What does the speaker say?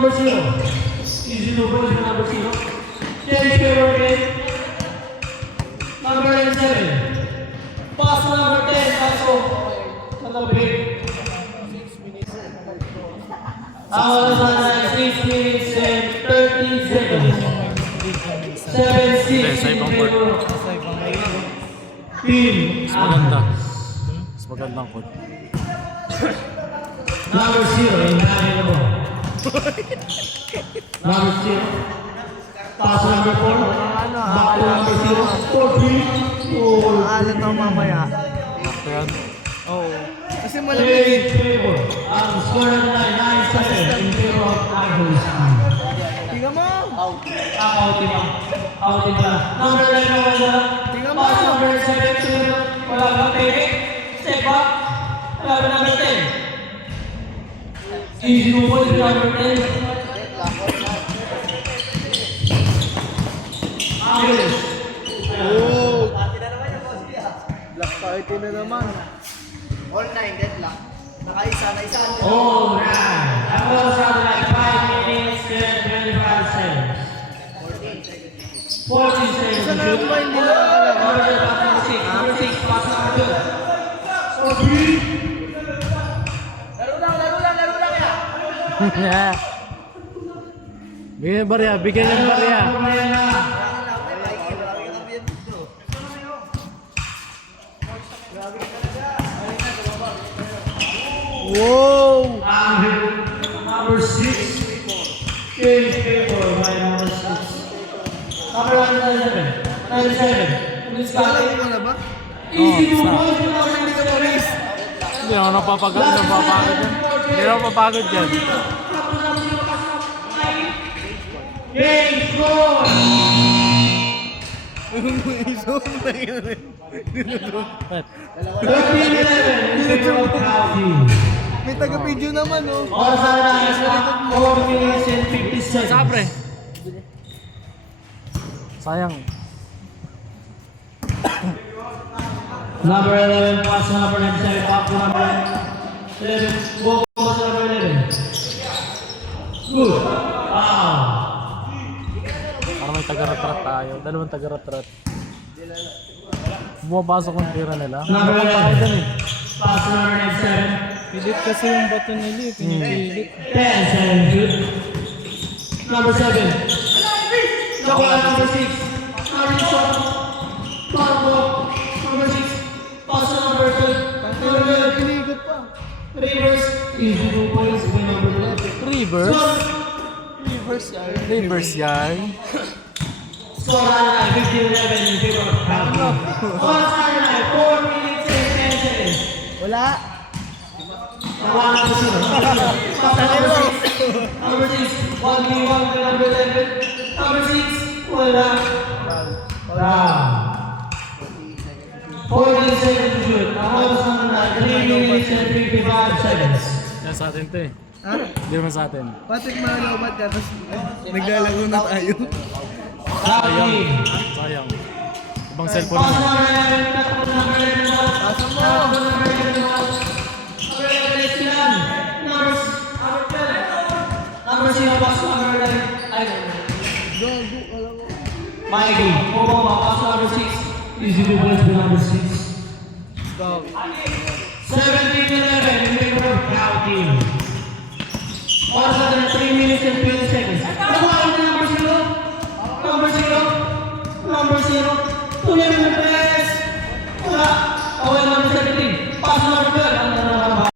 number 0. Easy to boys with number 0. Change favor again. Number 7. Pass number 10 also. Number 8. Our time 6 minutes and 30 seconds. 7-6 in favor. Team. Maganda. Mas magandang code. Number 0 in the ball. Number 0. Pass number 4. Back to number 0. 4-3. Alam to mamaya. Sakto yan. Oo. Kasi Play malamig. in favor. Ang score na 9-7 in favor of Argos. Tingnan mo. Out diba? Out diba? Number 9 na wala. Tingnan mo. Pass number 7 wala kang peke. Step back. Wala ka number 10. Easy to ball with number 10. Argos. Oo. Black party na naman. All 9 deadlock. Nakaisa na isa. Alright. That was something like 5 minutes and 25 seconds. 14 seconds. Isa na lang ba hindi na alam? Number 6, pass number 2. Laro lang ya. Bigyan ng barya, bigyan ng barya. Wow! Number 6. Change paper by number 6. Number 97. 97. Please Alam copy. mo na ba? Easy to stop. ball with number 6. Hindi ako napapagod yan. Hindi ako mapagod yan. Game score! Isong na yun. 13-11 in favor of Calvi. May taga-video naman, oh. Oras na 4 minutes and 50 seconds. Sabre. Sayang. Number 11, pass number 97, back to number 11. Go to number 11. Good. Wow. Parang may taga-retrat tayo. Dalawang taga-retrat. Bumabasok ang tira nila. Number Tayo 11, dyan eh. pass number 97. Pilit kasi yung bato nila, eh. Pinipilit. 10, good. Number 7. Nakuha number 6. Number 6. Number 6. Pass number 2. Number 11. Pinigot pa. Reverse. Easy 2 points by number 11. Reverse. Reverse yan. Reverse yan. Score na 15-11 in favor of Calvi. Oras na 4 minutes and 10 seconds. Wala. Nakuha number 0. Pass number 6. Number 6. 1v1 by number 11. Number 6. Wala. Wala. 14 seconds to shoot. Ang oras na 3 minutes and 55 seconds. Yan sa atin to eh. Ha? Hindi naman sa atin. Patrick malalamat ka, tapos naglalaro na tayo. Calvi. Sayang. Ibang cellphone Pass naman. number 11. Number 11. Pasa mo! Number 0, pass number 11. Ay, Gago, alam mo. Mikey, Obama, pass number 6. Easy to boys with number 6. Gago. 17-11 in favor of Cal team. Oras natin na 3 minutes and 20 seconds. Nakuha natin number 0. Number 0. Number 0. Tuloy ng press. Wala. Okay, number 17. Pass number 12. Ang nananaman.